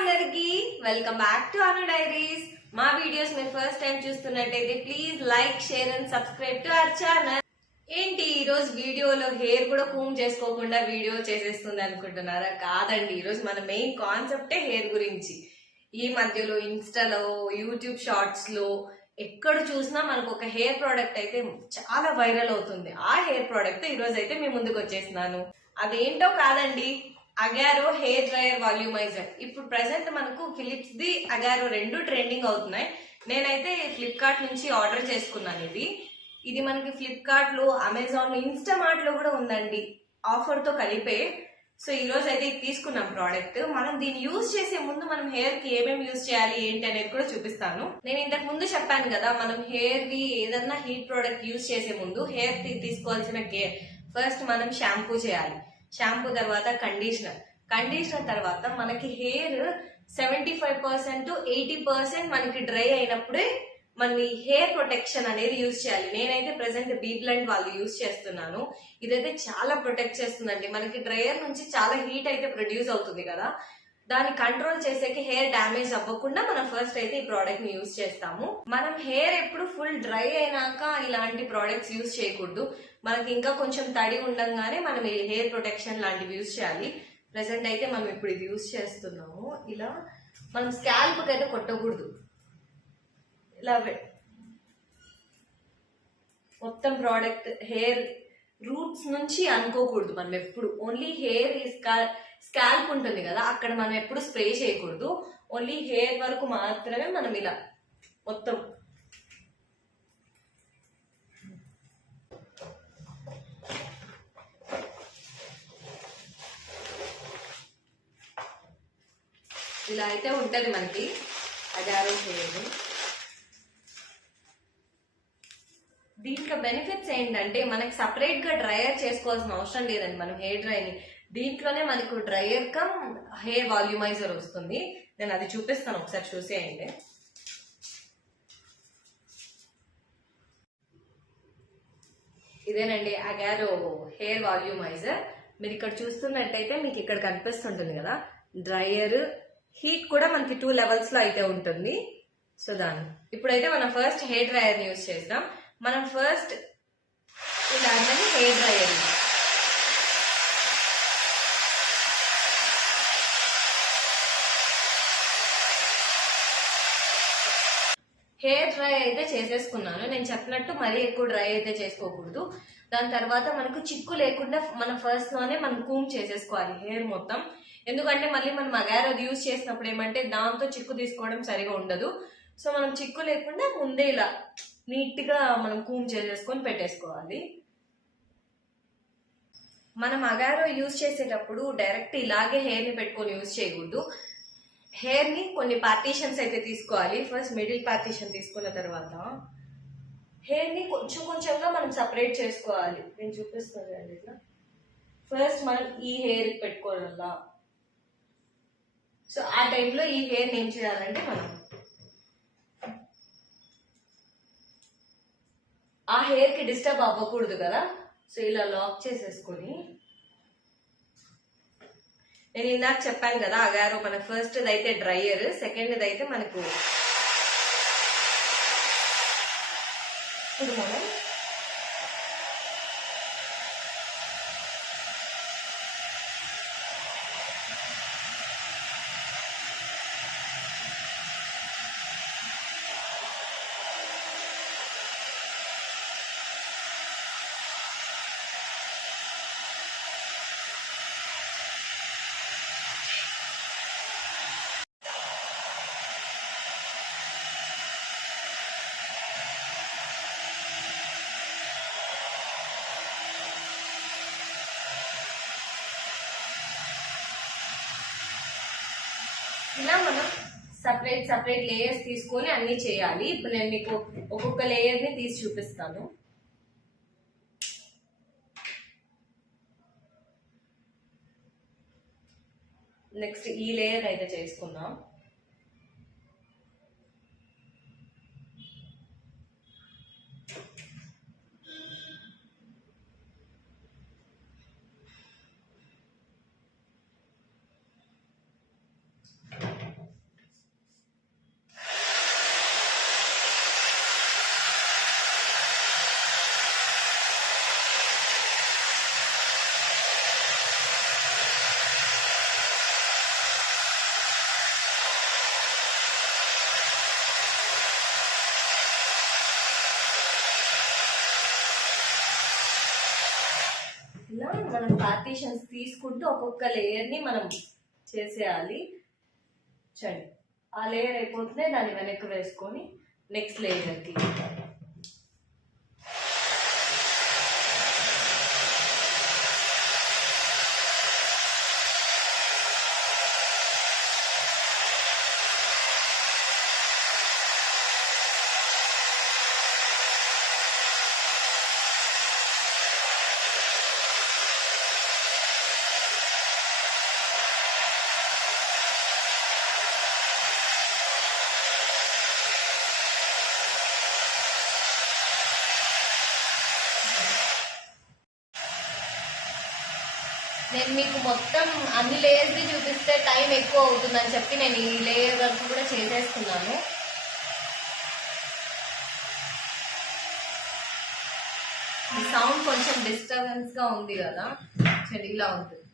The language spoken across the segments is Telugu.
అందరికి welcome back to Anu diaries. మా వీడియోస్ మీరు ఫస్ట్ టైం చూస్తున్నట్టయితే please like, share and subscribe to our channel. ఏంటి ఈ రోజు వీడియోలో హెయిర్ కూడా కూమ్ చేసుకోకుండా వీడియో చేసేస్తుంది అనుకుంటున్నారా? కాదండి, ఈ రోజు మన మెయిన్ కాన్సెప్టే హెయిర్ గురించి. ఈ మధ్యలో ఇన్స్టాలో, యూట్యూబ్ షార్ట్స్ లో ఎక్కడ చూసినా మనకు ఒక హెయిర్ ప్రోడక్ట్ అయితే చాలా వైరల్ అవుతుంది. ఆ హెయిర్ ప్రోడక్ట్ ఈ రోజు అయితే మీ ముందుకు వచ్చేసినాను. అదేంటో కాదండి, అగారో హెయిర్ డ్రయర్ వాల్యూమైజర్. ఇప్పుడు ప్రెసెంట్ మనకు ఫిలిప్స్ ది అగారో రెండు ట్రెండింగ్ అవుతున్నాయి. నేనైతే ఫ్లిప్కార్ట్ నుంచి ఆర్డర్ చేసుకున్నాను. ఇది మనకి ఫ్లిప్కార్ట్ లో, అమెజాన్ లో, ఇన్స్టామార్ట్ లో కూడా ఉందండి, ఆఫర్ తో కలిపే. సో ఈ రోజు అయితే తీసుకున్నాం ప్రోడక్ట్. మనం దీన్ని యూజ్ చేసే ముందు మనం హెయిర్ కి ఏమేమి యూజ్ చేయాలి ఏంటి అనేది కూడా చూపిస్తాను. నేను ఇంతకు ముందు చెప్పాను కదా, మనం హెయిర్ కి ఏదన్నా హీట్ ప్రోడక్ట్ యూజ్ చేసే ముందు హెయిర్ కి తీసుకోవాల్సిన కేర్. ఫస్ట్ మనం షాంపూ చేయాలి, షాంపూ తర్వాత కండిషనర్ తర్వాత మనకి హెయిర్ 75% to 80% మనకి డ్రై అయినప్పుడే మన హెయిర్ ప్రొటెక్షన్ అనేది యూజ్ చేయాలి. నేనైతే ప్రెసెంట్ బీ బ్లెండ్ వాళ్ళు యూజ్ చేస్తున్నాను. ఇదైతే చాలా ప్రొటెక్ట్ చేస్తుందండి. మనకి డ్రైయర్ నుంచి చాలా హీట్ అయితే ప్రొడ్యూస్ అవుతుంది కదా, దాన్ని కంట్రోల్ చేసేకి హెయిర్ డ్యామేజ్ అవ్వకుండా మనం ఫస్ట్ అయితే ఈ ప్రోడక్ట్ ని యూజ్ చేస్తాము. మనం హెయిర్ ఎప్పుడు ఫుల్ డ్రై అయినాక ఇలాంటి ప్రోడక్ట్స్ యూజ్ చేయకూడదు. మనకి ఇంకా కొంచెం తడి ఉండగానే మనం ఈ హెయిర్ ప్రొటెక్షన్ లాంటివి యూజ్ చేయాలి. ప్రెసెంట్ అయితే మనం ఇప్పుడు ఇది యూజ్ చేస్తున్నాము. ఇలా మనం స్కాల్ప్ కి అయితే కొట్టకూడదు, ఇలా మొత్తం ప్రోడక్ట్ హెయిర్ రూట్స్ నుంచి అనుకోకూడదు. మనం ఎప్పుడు ఓన్లీ హెయిర్ స్కాల్ప్ ఉంటుంది కదా, అక్కడ మనం ఎప్పుడు స్ప్రే చేయకూడదు. ఓన్లీ హెయిర్ వరకు మాత్రమే మనం ఇలా మొత్తం ఇలా అయితే ఉంటది మనకి అగారో హెయిర్. దీంట్లో బెనిఫిట్స్ ఏంటంటే మనకి సపరేట్ గా డ్రైయర్ చేసుకోవాల్సిన అవసరం లేదండి. మనం హెయిర్ డ్రైని దీంట్లోనే మనకు డ్రైయర్ కమ్ హెయిర్ వాల్యూమైజర్ వస్తుంది. నేను అది చూపిస్తాను, ఒకసారి చూసేయండి. ఇదేనండి అగారో హెయిర్ వాల్యూమైజర్. మీరు ఇక్కడ చూస్తున్నట్టయితే మీకు ఇక్కడ కనిపిస్తుంటుంది కదా, డ్రైయర్ హీట్ కూడా మనకి 2 లెవెల్స్ లో అయితే ఉంటుంది. సో ఇప్పుడైతే మనం ఫస్ట్ హెయిర్ డ్రైయర్ యూజ్ చేద్దాం. మనం ఫస్ట్ ఇలా హెయిర్ డ్రైయర్ అయితే చేసేసుకున్నాను. నేను చెప్పినట్టు మరీ ఎక్కువ డ్రై అయితే చేసుకోకూడదు. దాని తర్వాత మనకు చిక్కు లేకుండా మనం ఫస్ట్ లోనే మనం కూమ్ చేసేసుకోవాలి హెయిర్ మొత్తం. ఎందుకంటే మళ్ళీ మనం అగారో యూజ్ చేసినప్పుడు ఏమంటే దాంతో చిక్కు తీసుకోవడం సరిగా ఉండదు. సో మనం చిక్కు లేకుండా ముందే ఇలా నీట్ గా మనం కూమ్ చేసేసుకొని పెట్టేసుకోవాలి. మనం అగారో యూజ్ చేసేటప్పుడు డైరెక్ట్ ఇలాగే హెయిర్ ని పెట్టుకొని యూజ్ చేయకూడదు. హెయిర్ ని కొన్ని పార్టీషన్స్ అయితే తీసుకోవాలి. ఫస్ట్ మిడిల్ పార్టీషన్ తీసుకున్న తర్వాత హెయిర్ ని కొంచెం కొంచెంగా మనం సపరేట్ చేసుకోవాలి. నేను చూపిస్తాను అండి. ఇట్లా ఫస్ట్ మనం ఈ హెయిర్ పెట్టుకోవాలా. సో ఆ టైంలో ఈ హెయిర్ ఏం చేయాలంటే మనం ఆ హెయిర్ కి డిస్టర్బ్ అవ్వకూడదు కదా, సో ఇలా లాక్ చేసేసుకొని, నేను ఇందాక చెప్పాను కదా అగారో మన ఫస్ట్ అయితే డ్రైయర్, సెకండ్ అయితే మనకు ఇప్పుడు మనం ఇలా మనం సపరేట్ లేయర్స్ తీసుకొని అన్ని చేయాలి. ఇప్పుడు నేను మీకు ఒక్కొక్క లేయర్ ని తీసి చూపిస్తాను. నెక్స్ట్ ఈ లేయర్ అయితే చేసుకుందాం. పార్టీషన్స్ తీసుకుంటూ ఒక్కొక్క లేయర్ ని మనం చేసేయాలి. చూడండి, ఆ లేయర్ అయిపోతుంది, దాన్ని వెనక్కి వేసుకొని నెక్స్ట్ లేయర్కి. నేను మీకు మొత్తం అన్ని లేయర్స్ చూపిస్తే టైం ఎక్కువ అవుతుందని చెప్పి నేను ఈ లేయర్ వరకు కూడా చేసేస్తున్నాను. ఈ సౌండ్ కొంచెం డిస్టర్బెన్స్ గా ఉంది కదా, ఇలా ఉంటుంది.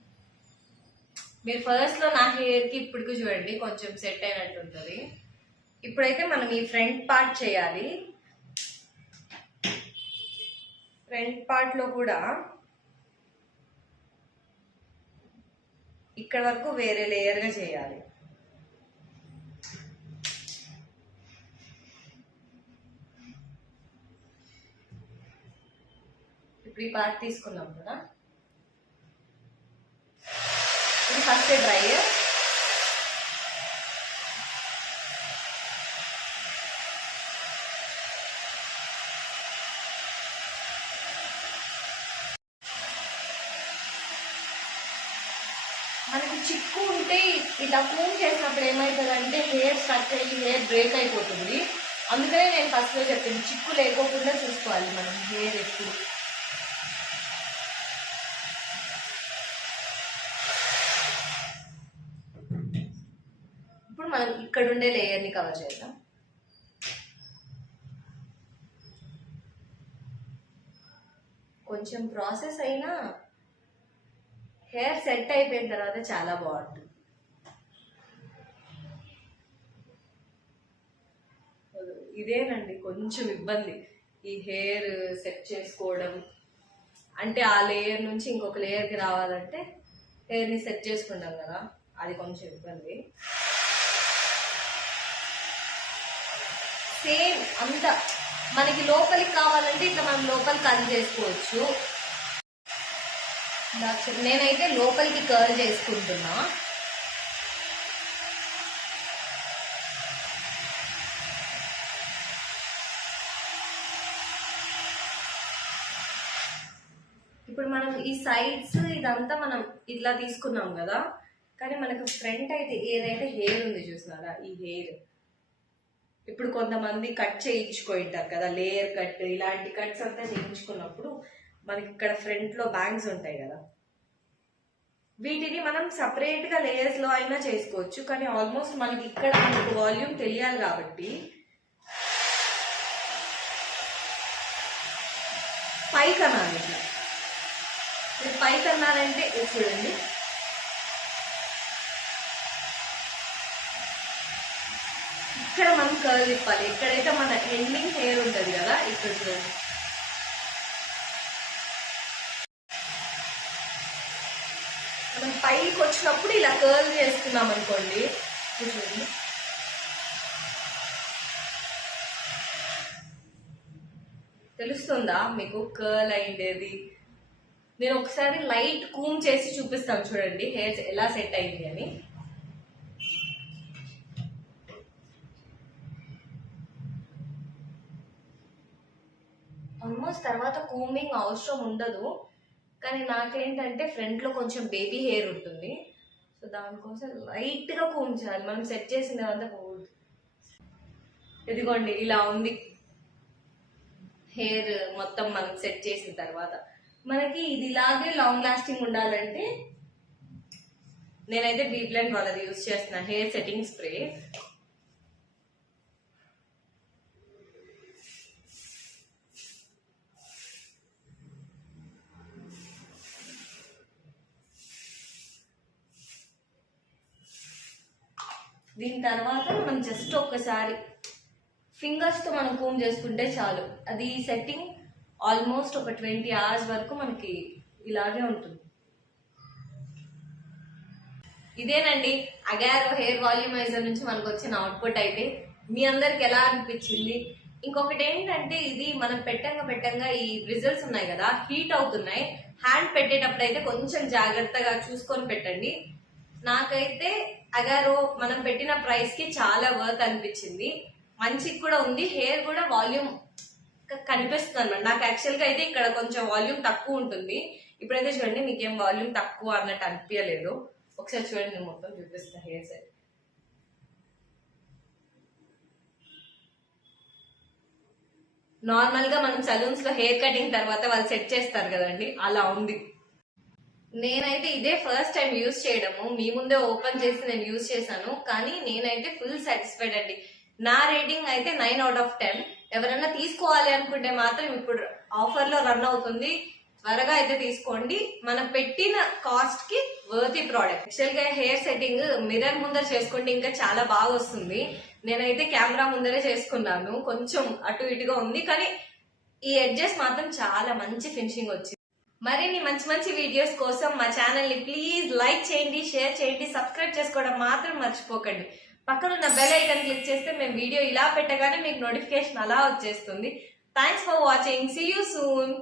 మీరు ఫస్ట్ లో నా హెయిర్ కి ఇప్పటికి చూడండి కొంచెం సెట్ అయినట్టు ఉంటుంది. ఇప్పుడైతే మనం ఈ ఫ్రంట్ పార్ట్ చేయాలి. ఫ్రంట్ పార్ట్ లో కూడా ఇక్కడ వరకు వేరే లేయర్ గా చేయాలి. ఇప్పుడు ఈ పార్ట్ తీసుకున్నాం కదా, ఇది ఫస్ట్ డ్రైయర్. మనకి చిక్కు ఉంటే ఇలా కూమ్ చేసినప్పుడు ఏమవుతుందంటే హెయిర్ స్ట్రక్ అయ్యి హెయిర్ బ్రేక్ అయిపోతుంది. అందుకనే నేను ఫస్ట్లో చెప్పింది, చిక్కు లేకోకుండా చూసుకోవాలి మనం హెయిర్ ఎప్పుడు. ఇప్పుడు మనం ఇక్కడ ఉండే లేయర్ని కవర్ చేద్దాం. కొంచెం ప్రాసెస్ అయినా హెయిర్ సెట్ అయిపోయిన తర్వాత చాలా బాగుంటుంది. ఇదేనండి కొంచెం ఇబ్బంది, ఈ హెయిర్ సెట్ చేసుకోవడం. అంటే ఆ లేయర్ నుంచి ఇంకొక లేయర్కి రావాలంటే హెయిర్ని సెట్ చేసుకుంటాం కదా, అది కొంచెం ఇబ్బంది. సేమ్ అంతా మనకి లోపలికి కావాలంటే ఇట్లా మనం లోపలికి కర్ల్ చేసుకోవచ్చు. నేనైతే లోపలికి కర్ల్ చేసుకుంటున్నా. ఇప్పుడు మనం ఈ సైడ్స్ ఇదంతా మనం ఇట్లా తీసుకున్నాం కదా, కానీ మనకు ఫ్రంట్ అయితే ఏదైతే హెయిర్ ఉంది చూసినారా, ఈ హెయిర్ ఇప్పుడు కొంతమంది కట్ చేయించుకుంటారు కదా, లేయర్ కట్, ఇలాంటి కట్స్ అంతా చేయించుకున్నప్పుడు మనకి ఇక్కడ ఫ్రంట్ లో బ్యాంగ్స్ ఉంటాయి కదా, వీటిని మనం సపరేట్ గా లేయర్స్ లో అయినా చేసుకోవచ్చు. కానీ ఆల్మోస్ట్ మనకి ఇక్కడ మనకు వాల్యూమ్ తెలియాలి కాబట్టి పైకి అనాలి. ఇట్లా మీరు పైకి అన్నారంటే చూడండి, ఇక్కడ మనం కర్ల్ తిప్పాలి. ఎక్కడైతే మన ఎండింగ్ హెయిర్ ఉంటుంది కదా, ఇక్కడ చూడండి. మనం పైకి వచ్చినప్పుడు ఇలా కర్ల్ చేసుకున్నాం అనుకోండి, చూడండి తెలుస్తుందా మీకు కర్ల్ అయిండేది. నేను ఒకసారి లైట్ కూమ్ చేసి చూపిస్తాను చూడండి హెయిర్ ఎలా సెట్ అయింది అని. ఆల్మోస్ట్ తర్వాత కూమింగ్ అవసరం ఉండదు, కానీ నాకేంటంటే ఫ్రంట్ లో కొంచెం బేబీ హెయిర్ ఉంటుంది, సో దానికోసం లైట్ గా కూమ్ చేయాలి. మనం సెట్ చేసిన తర్వాత పోదు. ఇదిగోండి ఇలా ఉంది హెయిర్ మొత్తం మనం సెట్ చేసిన తర్వాత. మనకి ఇది ఇలాగే లాంగ్ లాస్టింగ్ ఉండాలంటే నేనైతే బీబ్లెండ్ వాళ్ళది యూజ్ చేస్తున్నా, హెయిర్ సెట్టింగ్ స్ప్రే. దీని తర్వాత మనం జస్ట్ ఒక్కసారి ఫింగర్స్ తో మనం కూమ్ చేసుకుంటే చాలు. అది సెట్టింగ్ ఆల్మోస్ట్ ఒక 20 hours వరకు మనకి ఇలాగే ఉంటుంది. ఇదేనండి అగారో హెయిర్ వాల్యూమైజర్ నుంచి మనకు వచ్చిన అవుట్పుట్ అయితే మీ అందరికి ఎలా అనిపించింది. ఇంకొకటి ఏంటంటే ఇది మనం పెట్టంగా ఈ రిజల్ట్స్ ఉన్నాయి కదా హీట్ అవుతున్నాయి. హ్యాండ్ పెట్టేటప్పుడు అయితే కొంచెం జాగ్రత్తగా చూసుకొని పెట్టండి. నాకైతే అగారో మనం పెట్టిన ప్రైస్ కి చాలా వర్త్ అనిపించింది. మంచిగా కూడా ఉంది, హెయిర్ కూడా వాల్యూమ్ కనిపిస్తుంది అనమాట. నాకు యాక్చువల్ గా అయితే ఇక్కడ కొంచెం వాల్యూమ్ తక్కువ ఉంటుంది. ఇప్పుడైతే చూడండి మీకేం వాల్యూమ్ తక్కువ అన్నట్టు అనిపించలేదు. ఒకసారి చూడండి నేను మొత్తం చూపిస్తా హెయిర్ సైడ్. నార్మల్ గా మనం సలూన్స్ లో హెయిర్ కటింగ్ తర్వాత వాళ్ళు సెట్ చేస్తారు కదండి, అలా ఉంది. నేనైతే ఇదే ఫస్ట్ టైం యూజ్ చేయడము, మీ ముందే ఓపెన్ చేసి నేను యూజ్ చేశాను. కానీ నేనైతే ఫుల్ సాటిస్ఫైడ్ అండి. నా రేటింగ్ అయితే 9/10. ఎవరైనా తీసుకోవాలి అనుకుంటే మాత్రం ఇప్పుడు ఆఫర్ లో రన్ అవుతుంది, త్వరగా అయితే తీసుకోండి. మనం పెట్టిన కాస్ట్ కి వర్తీ ప్రోడక్ట్. యాక్చువల్ గా హెయిర్ సెట్టింగ్ మిర్రర్ ముందర చేసుకుంటే ఇంకా చాలా బాగా వస్తుంది. నేనైతే కెమెరా ముందరే చేసుకున్నాను, కొంచెం అటు ఇటుగా ఉంది, కానీ ఈ ఎడ్జెస్ మాత్రం చాలా మంచి ఫినిషింగ్ వచ్చింది. మరిన్ని మంచి వీడియోస్ కోసం మా ఛానల్ ని ప్లీజ్ లైక్ చేయండి, షేర్ చేయండి, సబ్స్క్రైబ్ చేసుకోవడం మాత్రం మర్చిపోకండి. పక్కన ఉన్న బెల్ ఐకాన్ క్లిక్ చేస్తే మేము వీడియో ఇలా పెట్టగానే మీకు నోటిఫికేషన్ అలా వచ్చేస్తుంది. Thanks for watching. See you soon.